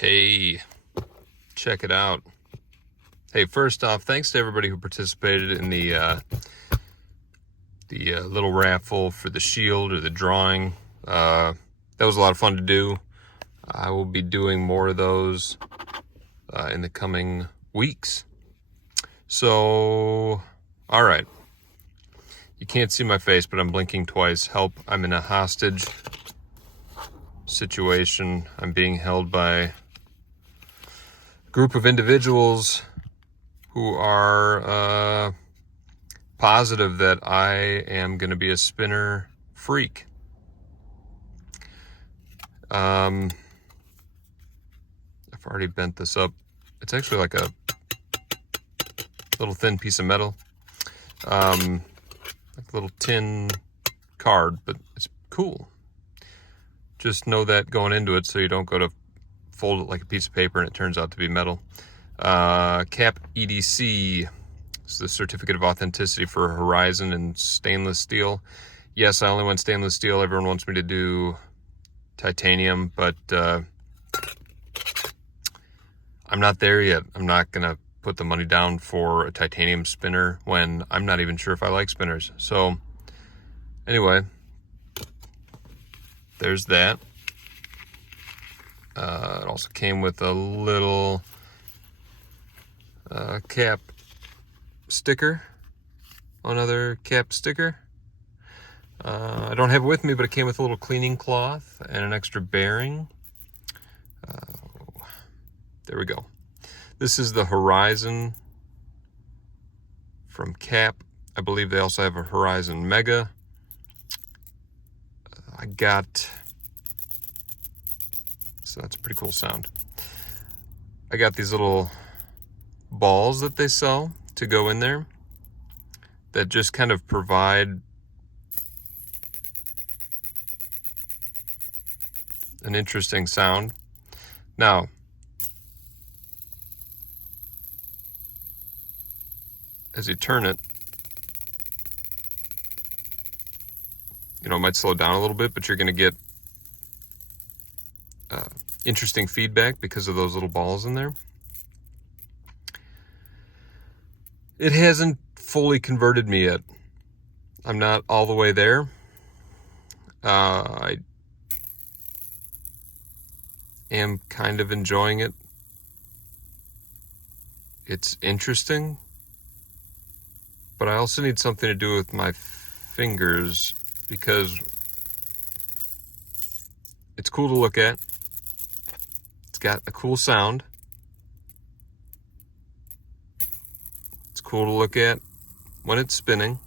Hey, check it out. Hey, first off, thanks to everybody who participated in the little raffle for the shield or the drawing. That was a lot of fun to do. I will be doing more of those in the coming weeks. So, all right. You can't see my face, but I'm blinking twice. Help, I'm in a hostage situation. I'm being held by a group of individuals who are positive that I am going to be a spinner freak. I've already bent this up. It's actually like a little thin piece of metal, like a little tin card, but it's cool. Just know that going into it so you don't go to fold it like a piece of paper and it turns out to be metal. Cap EDC is the certificate of authenticity for Horizon and stainless steel. Yes, I only went stainless steel. Everyone wants me to do titanium, but I'm not there yet. I'm not going to put the money down for a titanium spinner when I'm not even sure if I like spinners. So anyway, there's that. It also came with a little cap sticker, another cap sticker. I don't have it with me, but it came with a little cleaning cloth and an extra bearing. There we go. This is the Horizon from Cap. I believe they also have a Horizon Mega. So that's a pretty cool sound. I got these little balls that they sell to go in there that just kind of provide an interesting sound. Now, as you turn it, it might slow down a little bit, but you're going to get interesting feedback because of those little balls in there. It hasn't fully converted me yet. I'm not all the way there. I am kind of enjoying it. It's interesting, but I also need something to do with my fingers because it's cool to look at. It's got a cool sound. It's cool to look at when it's spinning.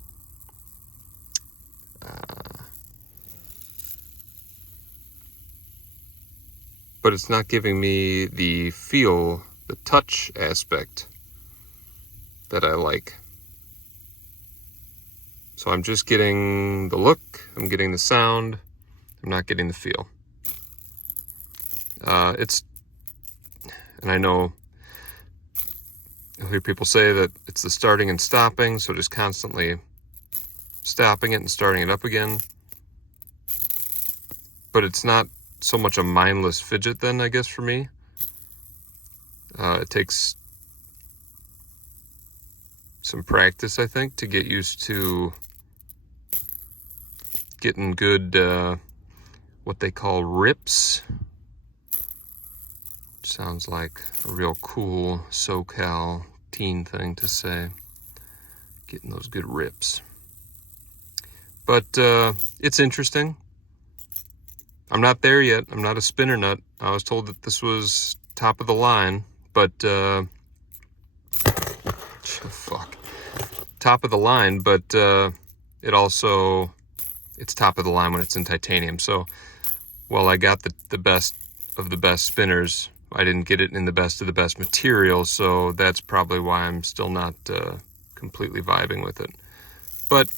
But it's not giving me the feel, the touch aspect that I like. So I'm just getting the look, I'm getting the sound, I'm not getting the feel. And I know you'll hear people say that it's the starting and stopping, so just constantly stopping it and starting it up again. But it's not so much a mindless fidget then, I guess, for me. It takes some practice, I think, to get used to getting good, what they call rips. Sounds like a real cool SoCal teen thing to say. Getting those good rips. But it's interesting. I'm not there yet. I'm not a spinner nut. I was told that this was top of the line, but top of the line, but it's top of the line when it's in titanium. So while I got the best of the best spinners, I didn't get it in the best of the best material, so that's probably why I'm still not completely vibing with it. But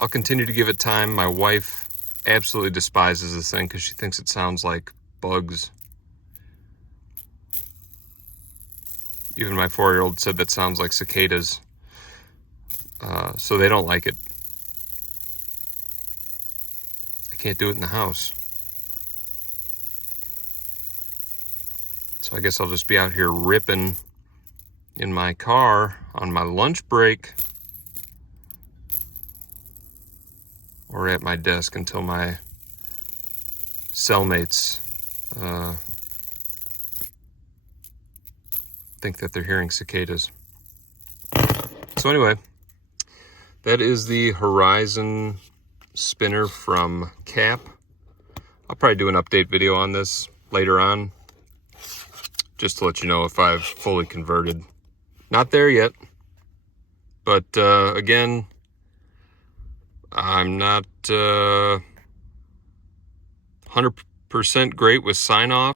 I'll continue to give it time. My wife absolutely despises this thing because she thinks it sounds like bugs. Even my 4-year-old said that sounds like cicadas. So they don't like it. I can't do it in the house. So I guess I'll just be out here ripping in my car on my lunch break or at my desk until my cellmates think that they're hearing cicadas. So anyway, that is the Horizon spinner from Cap. I'll probably do an update video on this later on, just to let you know if I've fully converted. Not there yet, but again, I'm not 100% great with sign-off.